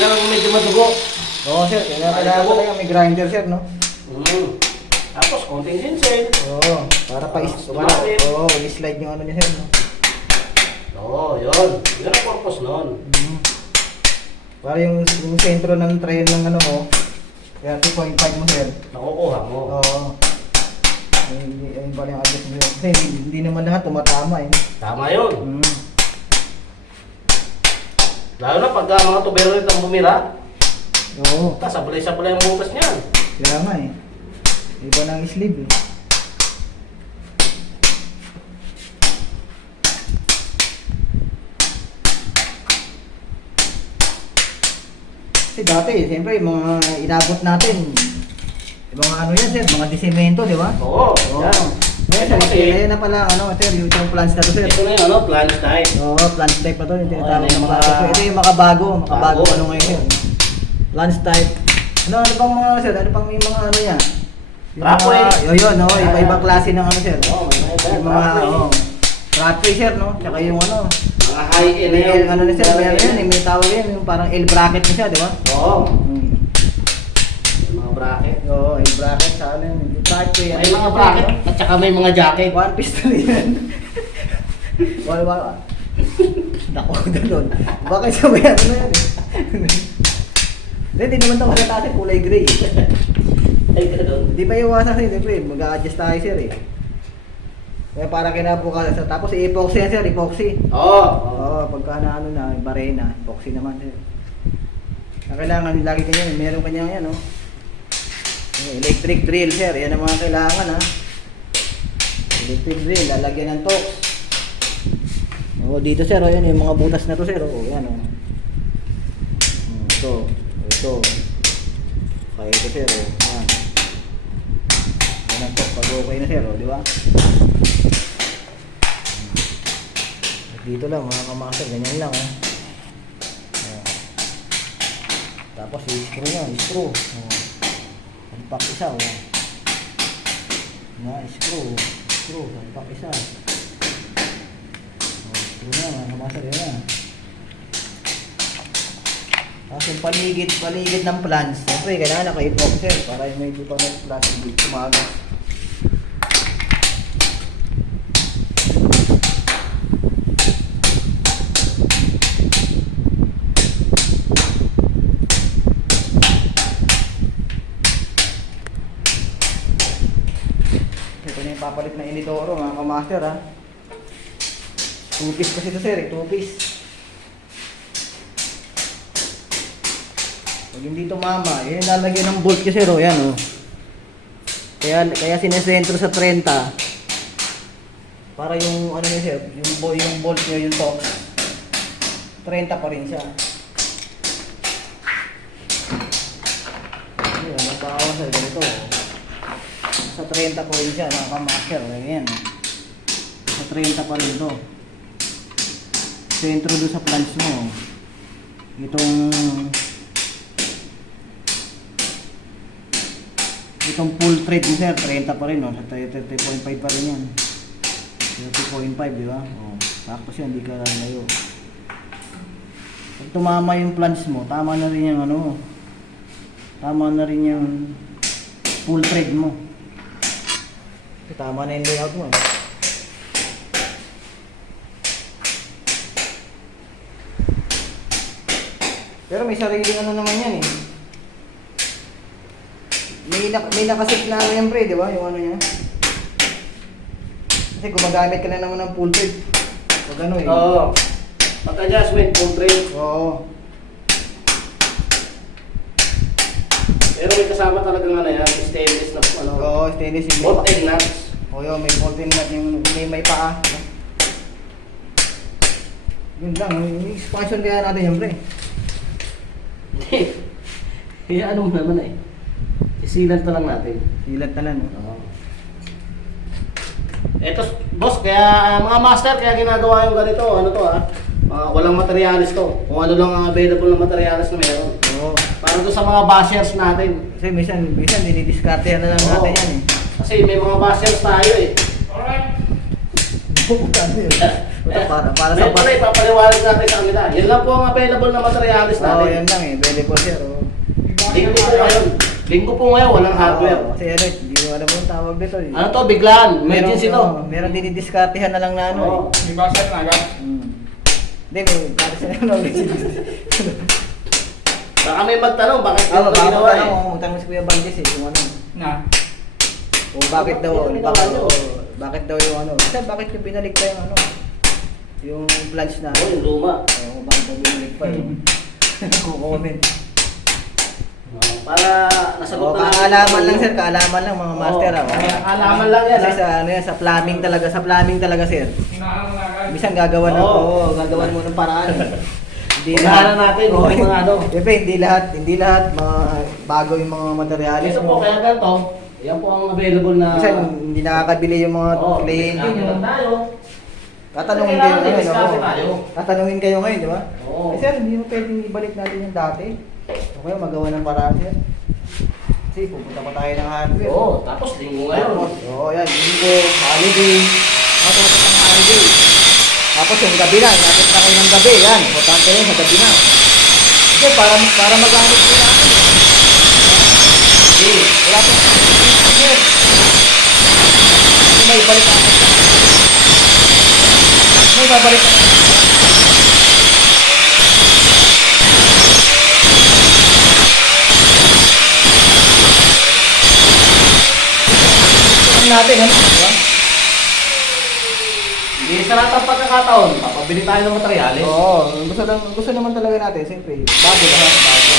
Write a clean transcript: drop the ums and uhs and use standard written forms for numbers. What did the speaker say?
Tignan mo medyo madugo. Oo sir, kailangan talaga may grinder sir, no? Tapos konting ginseng. Oo, para i-slide yung ano niya sir, no? Oo, yun. Yun ang purpose nun. Para yung sentro ng trail ng ano mo, kaya 2.5 mo sir. Nakukuha mo. Oo. Ayun pala yung adjust mo yun. Kasi hindi naman lahat tumatama eh. Tama yun. Lalo na pagka mga tubero rin ang bumira. Oo. Sablay-sablay ang butas niyan. Kaya nga eh. Iba ng sleeve eh. Kasi dati, siyempre, yung mga inabot natin, yung mga ano yan, sir, mga disemento, di ba? Oo, yan. Ito kasi, na pala, ano, sir, yung plants na to, sir. Ito na yung ano, plant type. Oo, plants type na to, yung tinatawag yung ng mga- plants type. Ito yung makabago Bago. ano ngayon yun. Plants type. Ano pang mga, sir, ano pang yung mga ano yan? Yung Trapway. Yun, no, iba-ibang klase ng ano, sir. Oo, may Yung mga, trapway, sir, no? Tsaka yung ano, mga high-end na may yun. ano na sir, meron yan, may tawag yan, yung parang L bracket na siya, di ba? Oo. May mga bracket. Oo, L bracket sa ano yun, yung trapway. May mga bracket at saka may mga jacket. One piece na yan. Wala. Nako doon. Bakit sabay ano na yan eh? Hindi naman ito magkatasin, kulay gray. Ay, gano'n. Hindi pa iwasan sir, siyempre, mag-a-adjust tayo sir eh. Kaya para kinabukasan, tapos epoxy yan sir, epoxy. Oo. Oo, pagka na ano na, barena, epoxy naman sir. Ang kailangan, lagi kanya, meron kanya yan, no? Electric drill sir, yan ang mga kailangan ha. Electric drill, lalagyan ng torx. Oo, dito sir, yan yung mga butas na to sir, oo, yan o. Ito. Kaya ito sir, o, yan. Yan ang torx, pag okay na sir, o, di ba? Dito lang mga kamaster, ganyan lang oh. Ayan. Tapos i-screw nyo, i-screw oh. Sampak isa oh. Screw, sampak isa oh, screw na mga kamaster, yan na. Tapos yung paligid ng plants, siyempre kailangan naka-epoxy para yung medyo pa ng plastic tumagas. Papalit na initoro mga kamaster ha. 2 piece kasi ito sir, 2 piece. Pag hindi tumama, yun lalagyan ng bolt kasi yan oh. Kaya sinesentro sa 30 para yung ano niya sir, yung bolt niya, yung torx 30 pa rin siya. Ayun, nagbawas sir, ganito oh. Sa 30 pa rin siya, nakaka-master, ganyan. Sa 30 pa rin ito. Sentro doon sa plants mo. Itong full thread mo sir, 30 pa rin, no? Sa 30.5 pa rin yan. 30.5, di ba? Oh, sakto siya, hindi ka layo. Pag tumama yung plants mo, tama na rin yung ano, tama na rin yung full thread mo. Tama na yung layout mo eh. Pero may sariling ano naman yan eh. May nakasit na ano yan pre, di ba? Yung ano niya. Kasi gumagamit ka na naman ng full thread. Pag ano eh. Oo. Pag-adjustment, full thread. Oo. Pero may kasama talagang ano yan, stainless na ano. Oo, stainless yung Bolt and nuts. Oo yun, may bolt and nut yung may paa. Yun lang, yung expansion kaya natin yun pre. Kaya ano mo naman eh. Isilan pa lang natin. Silat na lang no? Oo. Eto, boss, kaya mga master, kaya ginagawa yung ganito, ano to walang materialis to. Kung ano lang ang available na materialis na meron. Oo. Para doon sa mga bashers natin. Kasi minsan dinidiscarte na lang natin yan eh. Kasi may mga bashers tayo eh. Ano yun? Para sa Ngayon pala, ipapaliwanag natin sa kanila. Yan lang po ang available na materialis Oo, natin. yan lang eh. Available sir. Oh. Linggo po ngayon. Linggo po ngayon, walang hardware. Kasi ano, hindi mo alam yung tawag dito eh. Ano to, biglaan. Emergency to. Meron dinidiskartehan na lang na ano Oo. eh. May basket na agad. Hindi, may para sa ano. Baka may magtanong, bakit Ah, ito ginawa eh? tanong si Kuya Bandes eh, kung ano. Na. O bakit daw, Bakit ginawa nyo? bakit daw yung ano. Sir, bakit yung binalik pa yung ano? Yung plunge na. Oh, yung luma. Kung bakit daw binalik pa yung comment. Para nasagot O, na kaalaman lang sir, kaalaman lang mga master. Oo, ah. kaalaman lang yan. Kasi ha? sa ano yan, sa plumbing talaga sir. Hinahan mo na agad. Bisan gagawa ng, Oo. gagawan mo ng paraan. Hindi Unahan natin yung mga ano. Siyempre, hindi lahat mga bago yung mga materialis Ito po, mo. kaya ganito. Yan po ang available na... Bisan hindi nakakabili yung mga Oo, kliyente discount nyo. lang tayo. Tatanungin Kailangan kayo ngayon, discount oo. tayo. Tatanungin kayo ngayon, di ba? Oo. Eh sir, hindi mo pwedeng ibalik natin yung dati. Okay, magawa ng paraan sir. Kasi pupunta pa tayo ng hardware. Oo, tapos linggo ngayon. Tapos, oo, yan, linggo, holiday. Matapos ang holiday. Tapos yung gabi na, natin na kayo ng gabi, yan. Importante rin sa gabi na. Kasi para magamit po natin. Okay. Wala po. Sir. May ibalik natin. May babalik natin. Natin, ano? Diba? Hindi sa lahat ng pagkakataon, papabili tayo ng materyales. Oo, gusto naman talaga natin, siyempre, bago lahat, bago.